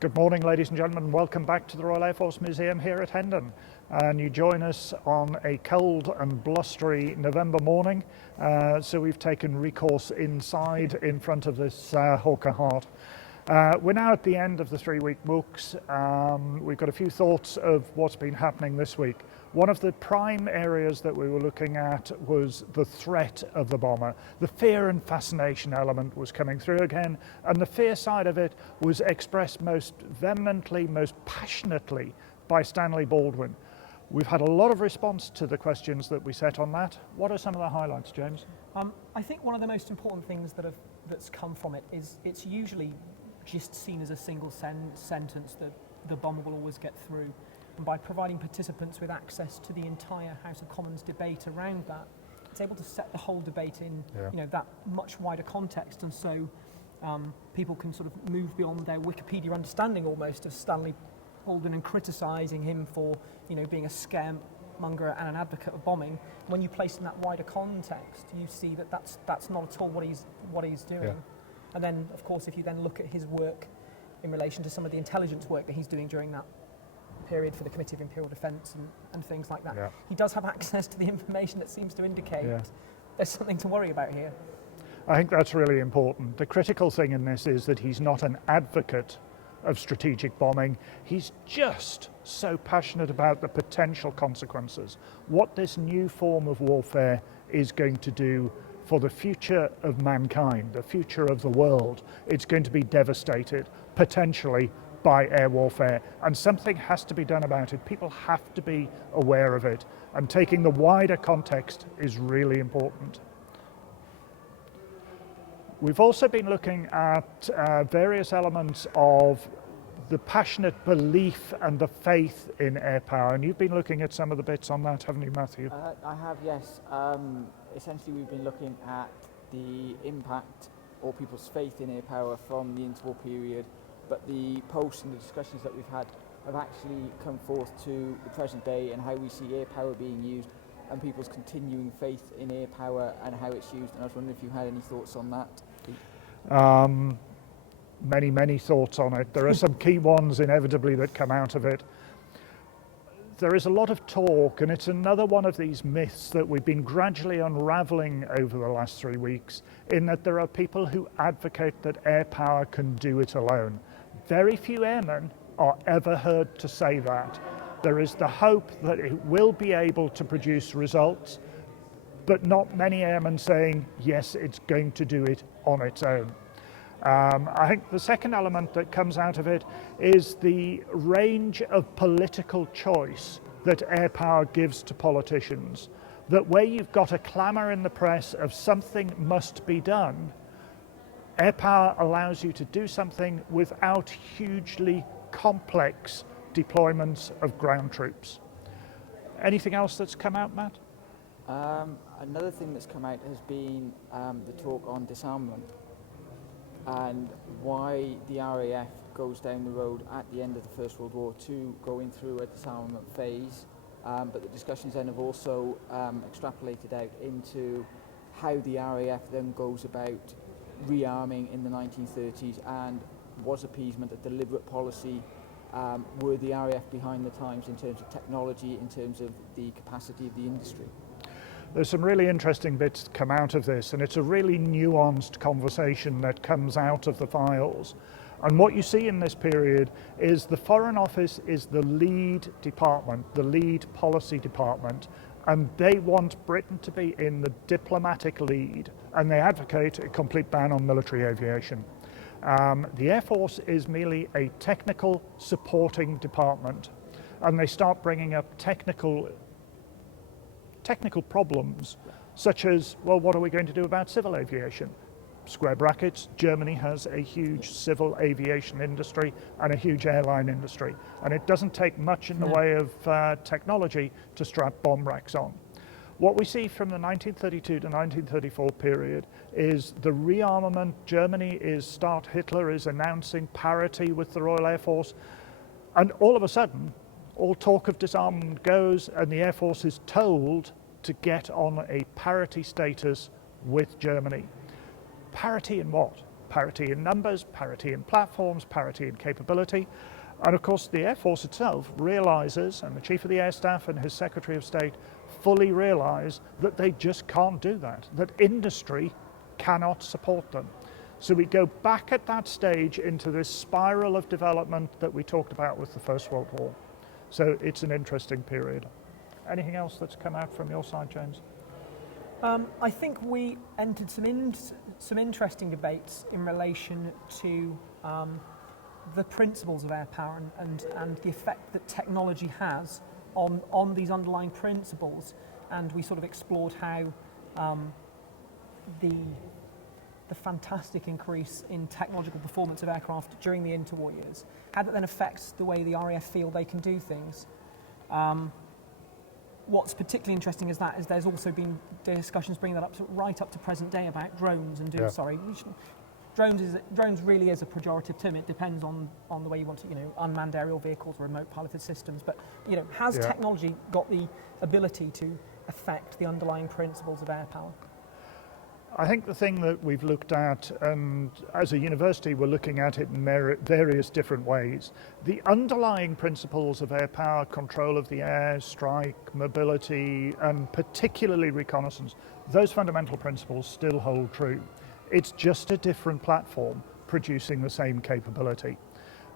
Good morning, ladies and gentlemen. Welcome back to the Royal Air Force Museum here at Hendon. And you join us on a cold and blustery November morning. So we've taken recourse inside in front of this Hawker Hart. We're now at the end of the 3-week MOOCs. We've got a few thoughts of what's been happening this week. One of the prime areas that we were looking at was the threat of the bomber. The fear and fascination element was coming through again, and the fear side of it was expressed most vehemently, most passionately by Stanley Baldwin. We've had a lot of response to the questions that we set on that. What are some of the highlights, James? I think one of the most important things that's come from it is it's usually just seen as a single sentence that the bomber will always get through. And by providing participants with access to the entire House of Commons debate around that, it's able to set the whole debate in that much wider context. And so people can sort of move beyond their Wikipedia understanding almost of Stanley Baldwin and criticising him for being a scaremonger and an advocate of bombing. When you place in that wider context, you see that that's not at all what he's doing. Yeah. And then, of course, if you then look at his work in relation to some of the intelligence work that he's doing during that period for the Committee of Imperial Defence and things like that, he does have access to the information that seems to indicate there's something to worry about here. I think that's really important. The critical thing in this is that he's not an advocate of strategic bombing. He's just so passionate about the potential consequences, what this new form of warfare is going to do for the future of mankind, the future of the world. It's going to be devastated, potentially, by air warfare, and something has to be done about it. People have to be aware of it, and taking the wider context is really important. We've also been looking at various elements of the passionate belief and the faith in air power, and you've been looking at some of the bits on that, haven't you, Matthew? I have, yes. Essentially, we've been looking at the impact or people's faith in air power from the interwar period, but the posts and the discussions that we've had have actually come forth to the present day and how we see air power being used and people's continuing faith in air power and how it's used. And I was wondering if you had any thoughts on that. Many thoughts on it. There are some key ones inevitably that come out of it. There is a lot of talk, and it's another one of these myths that we've been gradually unraveling over the last 3 weeks, in that there are people who advocate that air power can do it alone. Very few airmen are ever heard to say that. There is the hope that it will be able to produce results, but not many airmen saying, yes, it's going to do it on its own. I think the second element that comes out of it is the range of political choice that air power gives to politicians. That where you've got a clamour in the press of something must be done, air power allows you to do something without hugely complex deployments of ground troops. Anything else that's come out, Matt? Another thing that's come out has been the talk on disarmament and why the RAF goes down the road at the end of the First World War to going through a disarmament phase, but the discussions then have also extrapolated out into how the RAF then goes about rearming in the 1930s, and was appeasement a deliberate policy? Were the RAF behind the times in terms of technology, in terms of the capacity of the industry? There's some really interesting bits come out of this, and it's a really nuanced conversation that comes out of the files. And what you see in this period is the Foreign Office is the lead department, the lead policy department, and they want Britain to be in the diplomatic lead, and they advocate a complete ban on military aviation. The Air Force is merely a technical supporting department, and they start bringing up technical problems, such as, well, what are we going to do about civil aviation? Square brackets, Germany has a huge civil aviation industry and a huge airline industry, and it doesn't take much in the way of technology to strap bomb racks on. What we see from the 1932 to 1934 period is the rearmament. Germany Hitler is announcing parity with the Royal Air Force, and all of a sudden, all talk of disarmament goes, and the Air Force is told to get on a parity status with Germany. Parity in what? parity in numbers, parity in platforms, parity in capability. And of course the Air Force itself realizes, and the Chief of the Air Staff and his Secretary of State fully realize, that they just can't do that industry cannot support them. So we go back at that stage into this spiral of development that we talked about with the First World War. So it's an interesting period. Anything else that's come out from your side, James? I think we entered some interesting debates in relation to the principles of air power and the effect that technology has on these underlying principles. And we sort of explored how the fantastic increase in technological performance of aircraft during the interwar years, how that then affects the way the RAF feel they can do things. What's particularly interesting is there's also been discussions bringing that up right up to present day about drones and drones really is a pejorative term. It depends on the way you want to, unmanned aerial vehicles, remote piloted systems. But has technology got the ability to affect the underlying principles of air power? I think the thing that we've looked at, and as a university we're looking at it in various different ways, the underlying principles of air power, control of the air, strike, mobility, and particularly reconnaissance, those fundamental principles still hold true. It's just a different platform producing the same capability.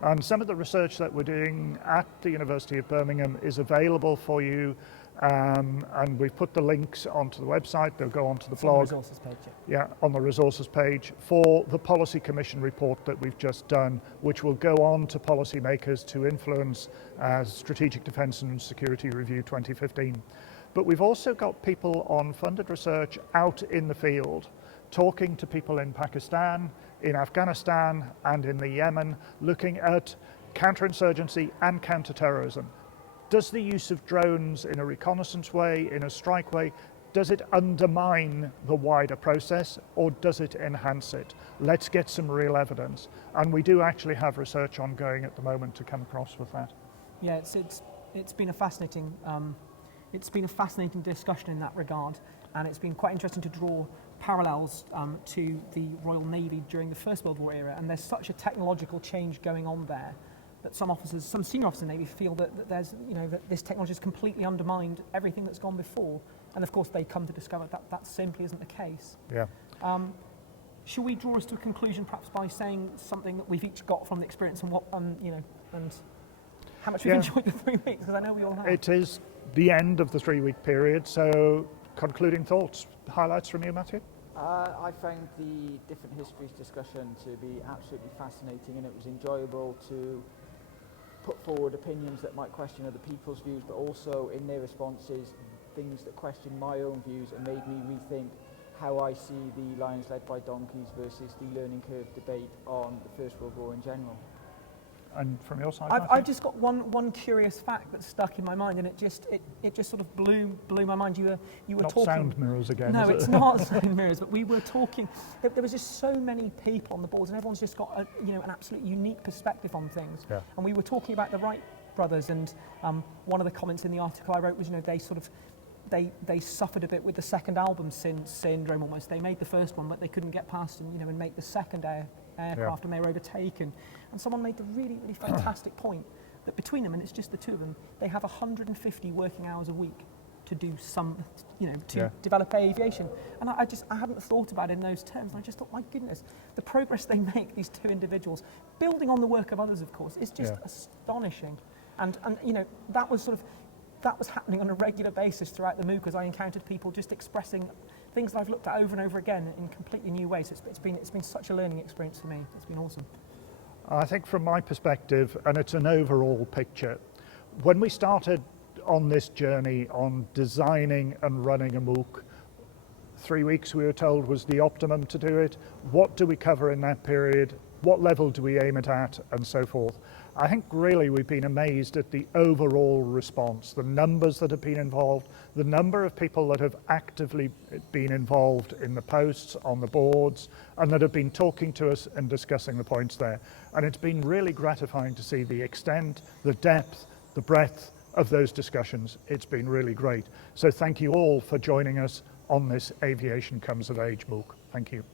And some of the research that we're doing at the University of Birmingham is available for you, and we've put the links onto the website. They'll go onto the blog. On the resources page. Yeah, on the resources page for the Policy Commission report that we've just done, which will go on to policymakers to influence Strategic Defence and Security Review 2015. But we've also got people on funded research out in the field, talking to people in Pakistan, in Afghanistan, and in the Yemen, looking at counterinsurgency and counterterrorism. Does the use of drones in a reconnaissance way, in a strike way, does it undermine the wider process or does it enhance it? Let's get some real evidence. And we do actually have research ongoing at the moment to come across with that. Yeah, it's been a fascinating discussion in that regard, and it's been quite interesting to draw parallels to the Royal Navy during the First World War era. And there's such a technological change going on there that some senior officers in the Navy feel that there's, that this technology has completely undermined everything that's gone before. And of course, they come to discover that simply isn't the case. Yeah. Should we draw us to a conclusion, perhaps by saying something that we've each got from the experience and what, and how much we've enjoyed the 3 weeks? Because I know we all have. It is the end of the 3-week period. So, concluding thoughts, highlights from you, Matthew? I found the different histories discussion to be absolutely fascinating, and it was enjoyable to put forward opinions that might question other people's views, but also in their responses things that question my own views and made me rethink how I see the lions led by donkeys versus the learning curve debate on the First World War in general. And from your side, I've just got one curious fact that stuck in my mind, and it just sort of blew my mind. You were not talking. Sound mirrors again. No, is it? it's not sound mirrors. But we were talking. There was just so many people on the boards, and everyone's just got an absolute unique perspective on things. Yeah. And we were talking about the Wright brothers, and one of the comments in the article I wrote was, they suffered a bit with the second album syndrome almost. They made the first one, but they couldn't get past and make the second aircraft, and they were overtaken. And someone made the really, really fantastic point that between them, and it's just the two of them, they have 150 working hours a week to do develop aviation. And I hadn't thought about it in those terms. And I just thought, my goodness, the progress they make, these two individuals, building on the work of others, of course, is just astonishing. And that was happening on a regular basis throughout the MOOC as I encountered people just expressing things that I've looked at over and over again in completely new ways. It's been such a learning experience for me. It's been awesome. I think from my perspective, and it's an overall picture, when we started on this journey on designing and running a MOOC, 3 weeks we were told was the optimum to do it. What do we cover in that period? What level do we aim it at? And so forth. I think really we've been amazed at the overall response, the numbers that have been involved, the number of people that have actively been involved in the posts, on the boards, and that have been talking to us and discussing the points there. And it's been really gratifying to see the extent, the depth, the breadth of those discussions. It's been really great. So thank you all for joining us on this Aviation Comes of Age MOOC. Thank you.